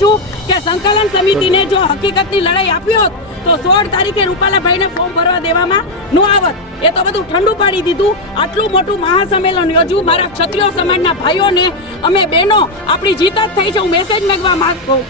છું કે સંકલન સમિતિને જો હકીકતની લડાઈ આપી હોત તો 16 તારીખે રૂપાલાભાઈને ફોર્મ ભરવા દેવામાં ન આવત. એ તો બધું ઠંડુ પાડી દીધું. આટલું મોટું મહાસંમેલન યોજ્યું. મારા ક્ષત્રિય સમાજના ભાઈઓને અમે બહેનો આપણી જીત જ થઈ છે. હું મેસેજ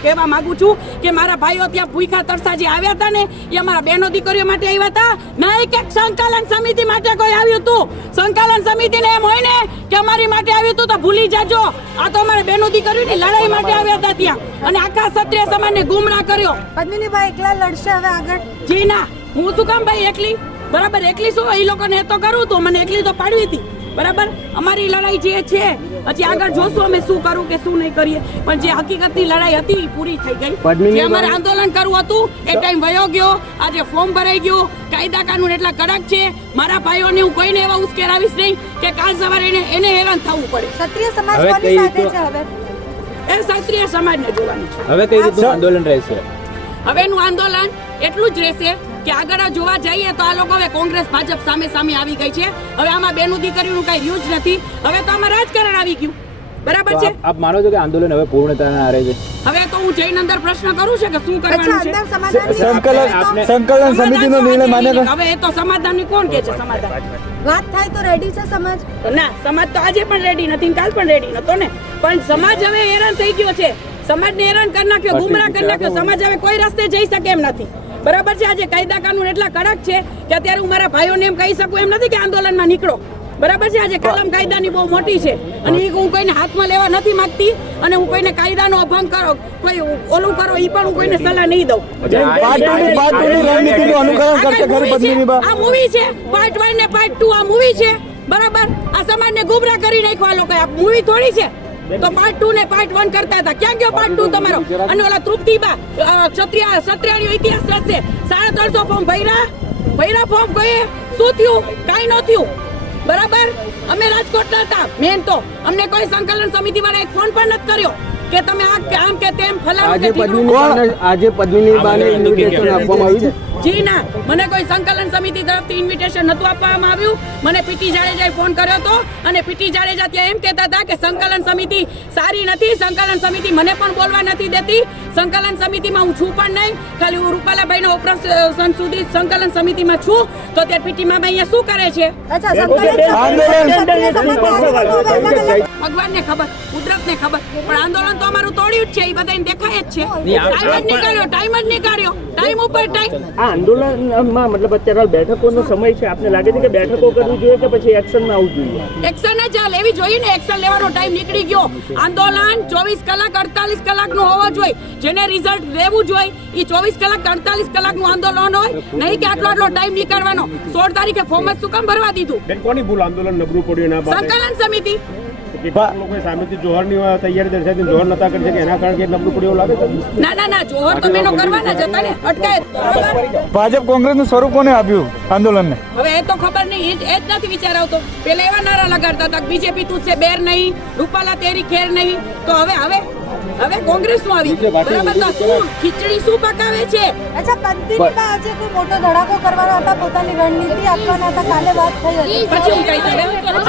કહેવા માંગુ છું કે મારા ભાઈઓ ત્યાં ભૂખા તરસા જે આવ્યા હતા ને એ અમારા બહેનો દીકરીઓ માટે આવ્યા હતા, નહીં કે સંકલન સમિતિ માટે કોઈ આવ્યું હતું. સંકલન સમિતિને એમ હોય ને કે અમારી માટે આવ્યું હતું તો ભૂલી જાજો. આ તો અમારે બહેનો દીકરીઓની લડાઈ માટે આવ્યા હતા ત્યાં, અને આખા ક્ષત્રિય સમાજને ગુમરાહ કર્યો. પદ્મિનીભાઈ એકલા લડશે હવે આગળ? જી ના, હું શું કામ ભાઈ એકલી? બરાબર, એકલી શું એ લોકોને એ તો કરું તો મને એકલી તો પાડવી હતી. બરાબર, અમારી લડાઈ જે છે પછી આગળ જોશું અમે શું કરું કે શું નહીં કરીએ, પણ જે હકીકતની લડાઈ હતી એ પૂરી થઈ ગઈ. જે અમારે આંદોલન કરવું હતું એ ટાઈમ વયો ગયો. આજે ફોર્મ ભરાઈ ગયું. કાયદા કાનૂન એટલા કડક છે. મારા ભાઈઓને હું કોઈને એવા ઉશ્કેરાવીશ નહીં કે કાલ સવારે એને હેરાન થવું પડે. ક્ષત્રિય સમાજ કોની સાથે છે હવે? એ ક્ષત્રિય સમાજને જોવાનું છે. હવે કઈ રીતનું આંદોલન રહેશે? હવેનું આંદોલન એટલું જ રહેશે કે આગળ જોવા જઈએ તો આ લોકો હવે કોંગ્રેસ ભાજપ સામે સામે આવી ગઈ છે. હવે આમાં બેનું દીકરીનું કઈ રહ્યું જ નથી. હવે તો આમાં રાજકારણ આવી ગયું. બરાબર છે? આપ માનો છો કે આંદોલન હવે પૂર્ણતાના આરે છે? હવે તો હું જઈને અંદર પ્રશ્ન કરું છું કે શું કરવાનું છે. સંકલન સમિતિનો નિર્ણય માન્ય છે. હવે એ તો સમાધાનની કોણ કે છે સમાધાન? વાત થાય તો રેડી છે સમાજ? ના, સમાજ તો આજે પણ રેડી નથી, કાલ પણ રેડી નતો ને. પણ સમાજ હવે હેરાન થઈ ગયો છે. સમાજને હેરાન કરી નાખ્યો, ગુમરાહ કરી નાખ્યો. સમાજ હવે કોઈ રસ્તે જઈ શકે એમ નથી. બરાબર છે? આજે કાયદા કાનૂન એટલા કડક છે કે અત્યારે હું મારા ભાઈઓને એમ કહી શકું એમ નથી કે આંદોલનમાં નીકળો. બરાબર છે? આજે કલમ કાયદાની બહુ મોટી છે અને એ હું કોઈને હાથમાં લેવા નથી માંગતી, અને હું કોઈને કાયદાનો અભંગ કરો, કોઈ ઓલું કરો, એ પણ હું કોઈને સલાહ નહીં દઉં. આ મૂવી છે પાર્ટ 1 ને પાર્ટ 2. આ મૂવી છે. બરાબર, આ સમાજને ગુમરાહ કરી નાખ્યો આ લોકો. આ મૂવી થોડી છે. તો પાર્ટ 2 ને પાર્ટ 1 કરતા હતા. ક્યાં ગયો પાર્ટ 2 તમારો? અને ઓલા તૃપ્તિબા ક્ષત્રિય ઇતિહાસ રચશે. 350 ફોર્મ ભર્યા ફોર્મ કોઈ શું થયું? કાંઈ ન થયું. બરાબર, અમે રાજકોટના હતા. મેન તો અમને કોઈ સંકલન સમિતિ વાળા એક ફોન પણ નથી કર્યો કે તમે આમ કે તેમ ફલાણું કે ઠીકણું. આજે પદ્મિનીબાને ઇન્વિટેશન આપવામાં આવ્યું છે? જી ના, મને કોઈ સંકલન સમિતિ તરફથી ઇન્વિટેશન નતું આપવામાં આવ્યું. મને પીટી જાડેજાએ ફોન કર્યો હતો અને પીટી જાડેજા ત્યાં એમ કહેતા હતા કે સંકલન સમિતિ સારી નથી, સંકલન સમિતિ મને પણ બોલવા નથી દેતી, સંકલન સમિતિમાં હું છું પણ નહીં, ખાલી હું રૂપાલાભાઈના ઓપરેશન સુધી સંકલન સમિતિમાં છું. તો ત્યાં પીટી માં અહીંયા શું કરે છે? ભગવાનને ખબર, કુદરતને ખબર, પણ આંદોલન તો અમારું તોડ્યું જ છે. એ બધાને દેખાય જ છે. ટાઈમ જ નીકાળ્યો. ટાઈમ ઉપર ટાઈમ. આંદોલનમાં મતલબ અત્યારે બેઠકોનો સમય છે. આપને લાગે છે કે બેઠકો કરવી જોઈએ કે પછી એક્શનમાં આવવું જોઈએ? એક્શન જ લેવી જોઈએ ને. એક્શન લેવાનો ટાઈમ નીકળી ગયો. આંદોલન 24 કલાક 48 કલાકનું હોવો જોઈએ. જેને રિઝલ્ટ લેવું જોઈએ એ 24 કલાક 48 કલાકનું આંદોલન હોય, નહીં કે આટલો ટાઈમ નીકાળવાનો. 16 તારીખે ફોર્મ જ શું કામ ભરવા દીધું? કોની ભૂલ આંદોલન નબળું પડ્યું? સંકલન સમિતિ સામેથી જોહરની તૈયારી દર્શાવી જોહર નતા કરી શકે એના કારણે નબળું પડ્યું લાગે છે? ના, જોહર તો મેનો કરવાના જ હતા ને. અટકાયત. ભાજપ કોંગ્રેસનું સ્વરૂપ કોને આપ્યું આંદોલનને? હવે એ તો ખબર નહીં. એ જ નથી વિચાર આવતો. પેલા એવા નારા લગાડતા હતા બીજેપી તુજસે બેર નહીં, રૂપાલા તેરી ખેર નહીં. તો હવે કોંગ્રેસ નું આવી. બરાબર, તો શું ખીચડી શું પકાવે છે? અચ્છા, પદ્મિનીબા આજે કોઈ મોટો ધડાકો કરવાના હતા, પોતાની રણનીતિ આપવાના હતા, કાલે વાત થઈ હતી. પછી હું કહી શકું